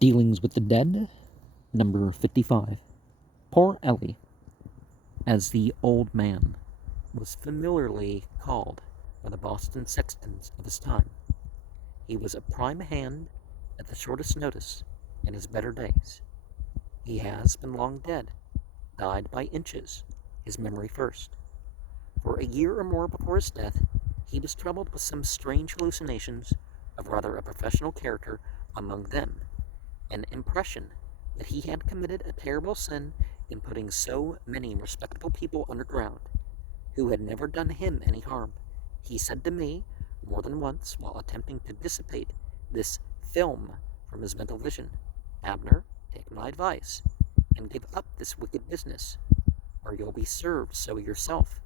Dealings with the Dead, number 55. Poor Ellie, as the old man was familiarly called by the Boston Sextons of his time. He was a prime hand at the shortest notice in his better days. He has been long dead, died by inches, his memory first. For a year or more before his death, he was troubled with some strange hallucinations of rather a professional character among them, an impression that he had committed a terrible sin in putting so many respectable people underground, who had never done him any harm. He said to me, more than once, while attempting to dissipate this film from his mental vision, "Abner, take my advice, and give up this wicked business, or you'll be served so yourself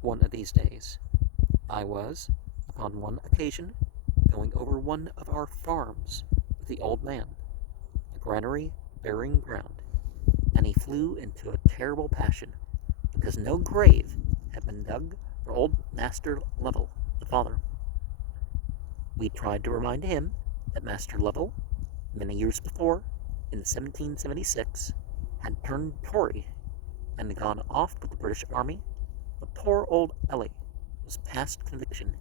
one of these days." I was, upon one occasion, going over one of our farms with the old man, a granary burying ground, and he flew into a terrible passion, because no grave had been dug for old Master Lovell, the father. We tried to remind him that Master Lovell, many years before, in 1776, had turned Tory and gone off with the British Army, but poor old Ellie was past conviction.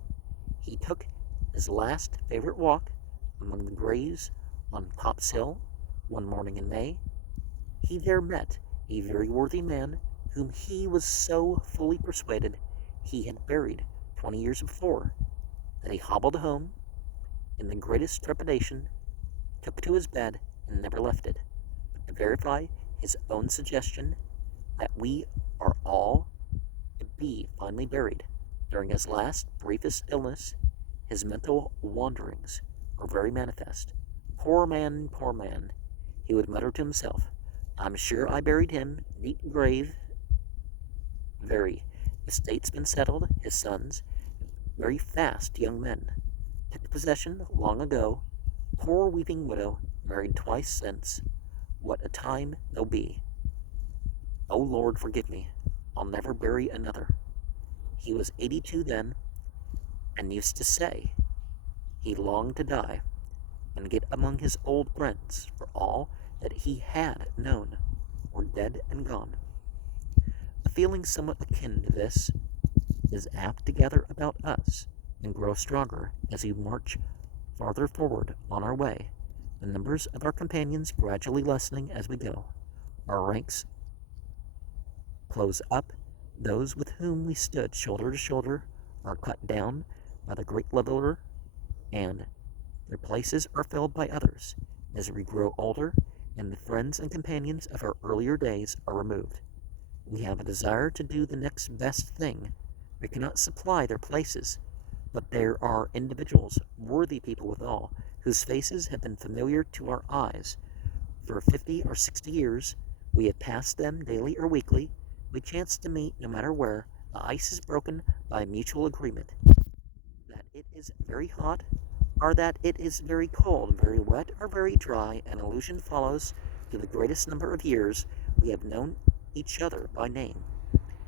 He took his last favorite walk among the graves on Copp's Hill one morning in May. He there met a very worthy man whom he was so fully persuaded he had buried 20 years before, that he hobbled home in the greatest trepidation, took to his bed, and never left it, but to verify his own suggestion that we are all to be finally buried. During his last briefest illness, his mental wanderings were very manifest. Poor man, he would mutter to himself, "I'm sure I buried him, neat grave, very. Estate's been settled, his sons, very fast young men, took possession long ago. Poor weeping widow, married twice since. What a time they'll be. Oh Lord, forgive me, I'll never bury another." He was 82 then, and used to say he longed to die and get among his old friends, for all that he had known were dead and gone. A feeling somewhat akin to this is apt to gather about us and grow stronger as we march farther forward on our way, the numbers of our companions gradually lessening as we go. Our ranks close up, those with whom we stood shoulder to shoulder are cut down by the great leveler, and their places are filled by others as we grow older, and the friends and companions of our earlier days are removed. We have a desire to do the next best thing. We cannot supply their places, but there are individuals, worthy people withal, whose faces have been familiar to our eyes. For 50 or 60 years, we have passed them daily or weekly. We chance to meet no matter where. The ice is broken by mutual agreement. That it is very hot, or that it is very cold, very wet, or very dry, an allusion follows to the greatest number of years we have known each other by name,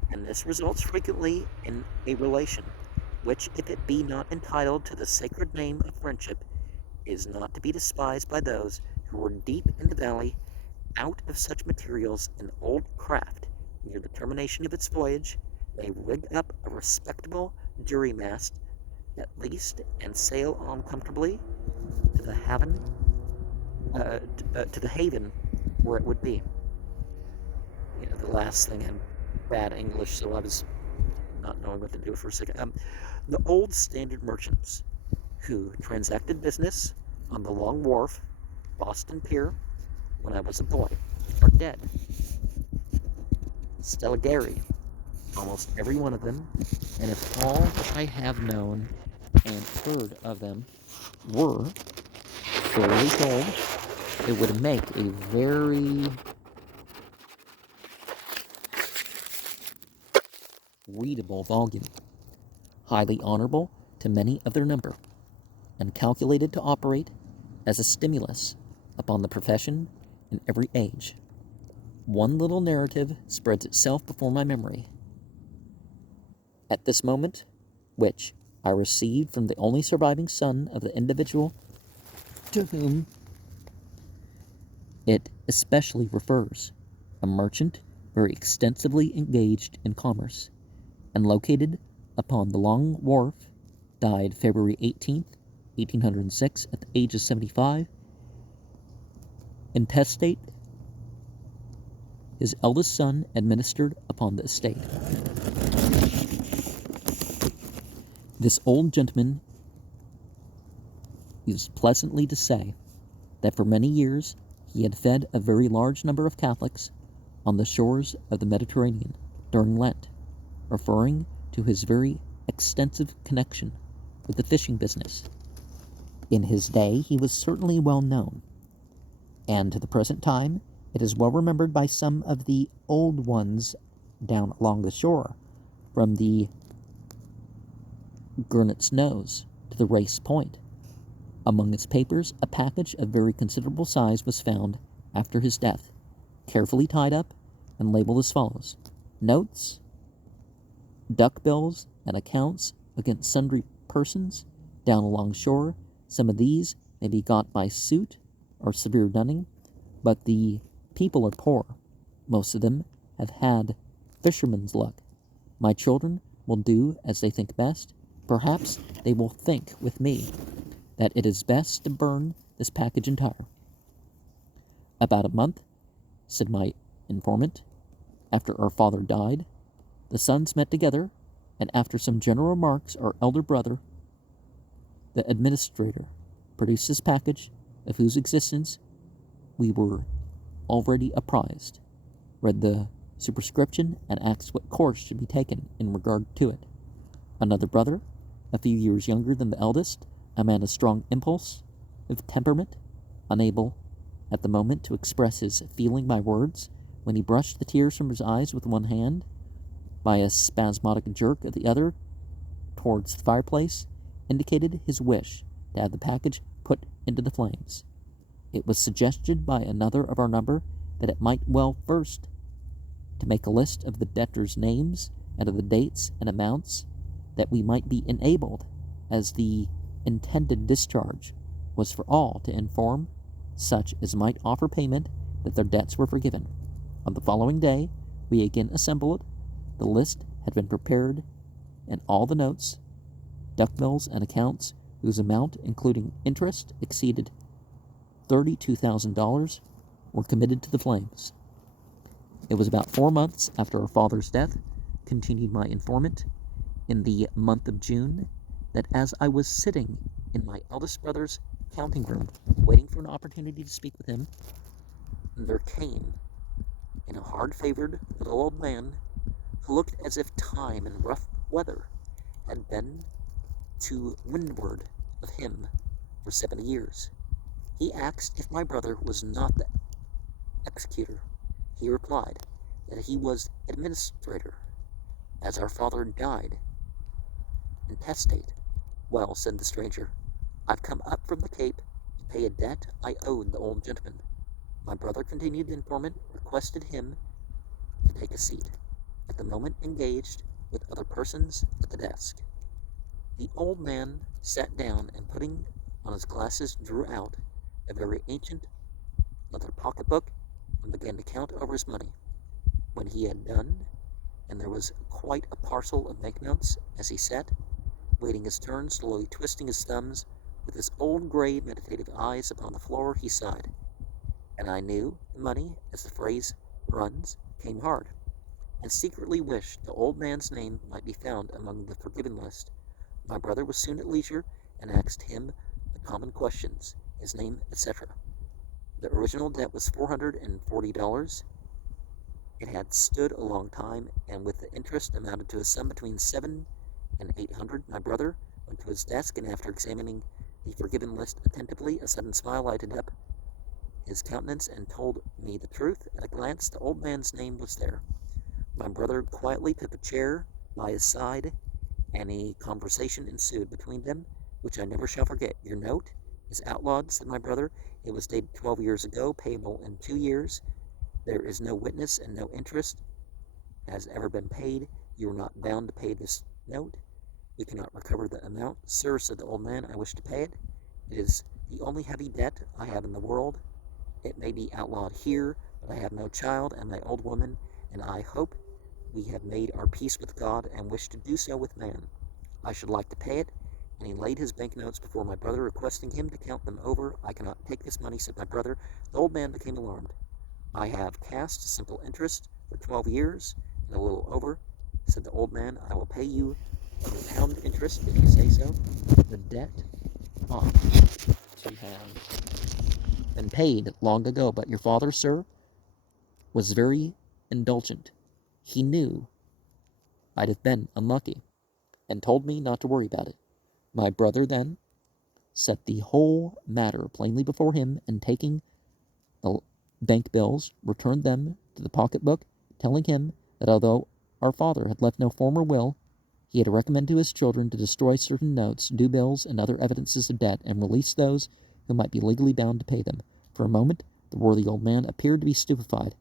and this results frequently in a relation which, if it be not entitled to the sacred name of friendship, is not to be despised by those who were deep in the valley. Out of such materials an old craft, near the termination of its voyage, may rig up a respectable jury mast at least, and sail on comfortably to the haven where it would be. The last thing in bad English, so I was not knowing what to do for a second. The old standard merchants who transacted business on the Long Wharf, Boston Pier, when I was a boy, are dead. Stelligari, almost every one of them, and if all that I have known and heard of them were fairly told, it would make a very readable volume, highly honorable to many of their number, and calculated to operate as a stimulus upon the profession in every age. One little narrative spreads itself before my memory at this moment, which I received from the only surviving son of the individual to whom It especially refers a merchant very extensively engaged in commerce and located upon the Long Wharf, died February 18th, 1806, at the age of 75, intestate, his eldest son administered upon the estate. This old gentleman used pleasantly to say that for many years he had fed a very large number of Catholics on the shores of the Mediterranean during Lent, referring to his very extensive connection with the fishing business. In his day he was certainly well known, and to the present time it is well remembered by some of the old ones down along the shore, from the Gurnet's Nose to the Race Point. Among his papers, a package of very considerable size was found after his death, carefully tied up and labeled as follows: Notes, duck bills, and accounts against sundry persons down along shore. Some of these may be got by suit or severe dunning, but the people are poor. Most of them have had fisherman's luck. My children will do as they think best. Perhaps they will think with me that it is best to burn this package entire. About a month, said my informant, after our father died, the sons met together, and after some general remarks, our elder brother, the administrator, produced this package, of whose existence we were already apprised, read the superscription, and asked what course should be taken in regard to it. Another brother, a few years younger than the eldest, a man of strong impulse, of temperament, unable at the moment to express his feeling by words, when he brushed the tears from his eyes with one hand, by a spasmodic jerk of the other towards the fireplace, indicated his wish to have the package put into the flames. It was suggested by another of our number that it might well first to make a list of the debtors' names and of the dates and amounts, that we might be enabled, as the intended discharge was for all, to inform such as might offer payment that their debts were forgiven. On the following day we again assembled. The list had been prepared, and all the notes, duck bills, and accounts, whose amount, including interest, exceeded $32,000, were committed to the flames. It was about 4 months after our father's death, continued my informant, in the month of June, that as I was sitting in my eldest brother's counting room, waiting for an opportunity to speak with him, there came in a hard-favored little old man, who looked as if time and rough weather had been to windward of him for 70 years. He asked if my brother was not the executor. He replied that he was administrator, as our father died intestate. Well, said the stranger, I've come up from the Cape to pay a debt I owed the old gentleman. My brother, continued the informant, requested him to take a seat, at the moment engaged with other persons at the desk. The old man sat down, and putting on his glasses, drew out a very ancient leather pocketbook and began to count over his money. When he had done, and there was quite a parcel of banknotes, as he sat, waiting his turn, slowly twisting his thumbs, with his old grey meditative eyes upon the floor, he sighed. And I knew the money, as the phrase runs, came hard, and secretly wished the old man's name might be found among the forgiven list. My brother was soon at leisure, and asked him the common questions, his name, etc. The original debt was $440. It had stood a long time, and with the interest amounted to a sum between $700 and $800. My brother went to his desk, and after examining the forgiven list attentively, a sudden smile lighted up his countenance and told me the truth. At a glance, the old man's name was there. My brother quietly took a chair by his side, and a conversation ensued between them, which I never shall forget. Your note is outlawed, said my brother. It was dated 12 years ago, payable in 2 years. There is no witness, and no interest has ever been paid. You are not bound to pay this note. We cannot recover the amount. Sir, said the old man, I wish to pay it. It is the only heavy debt I have in the world. It may be outlawed here, but I have no child and my old woman, and I hope we have made our peace with God and wish to do so with man. I should like to pay it. And he laid his banknotes before my brother, requesting him to count them over. I cannot take this money, said my brother. The old man became alarmed. I have cast simple interest for 12 years, and a little over, said the old man. I will pay you compound interest if you say so. The debt ought to have been paid long ago, but your father, sir, was very indulgent. He knew I'd have been unlucky, and told me not to worry about it. My brother then set the whole matter plainly before him, and taking the bank bills, returned them to the pocketbook, telling him that although our father had left no former will, he had recommended to his children to destroy certain notes, due bills, and other evidences of debt, and release those who might be legally bound to pay them. For a moment, the worthy old man appeared to be stupefied.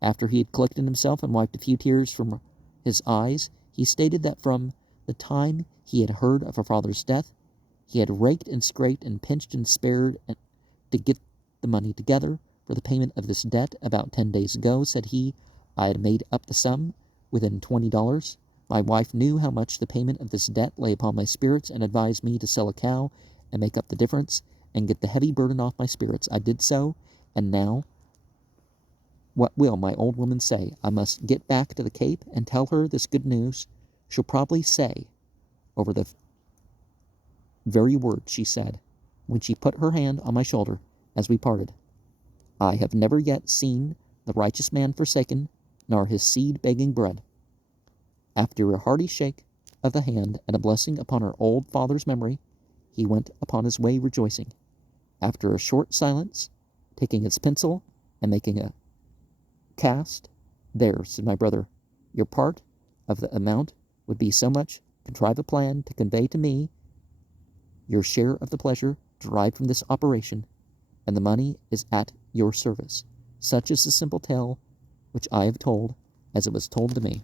After he had collected himself and wiped a few tears from his eyes, he stated that from the time he had heard of her father's death, he had raked and scraped and pinched and spared to get the money together for the payment of this debt. About 10 days ago, said he, I had made up the sum within $20. My wife knew how much the payment of this debt lay upon my spirits, and advised me to sell a cow and make up the difference and get the heavy burden off my spirits. I did so, and now what will my old woman say? I must get back to the Cape and tell her this good news. She'll probably say, over the very words she said when she put her hand on my shoulder as we parted, I have never yet seen the righteous man forsaken, nor his seed begging bread. After a hearty shake of the hand and a blessing upon her old father's memory, he went upon his way rejoicing. After a short silence, taking his pencil and making a cast, there, said my brother, your part of the amount would be so much. Contrive a plan to convey to me your share of the pleasure derived from this operation, and the money is at your service. Such is the simple tale which I have told, as it was told to me.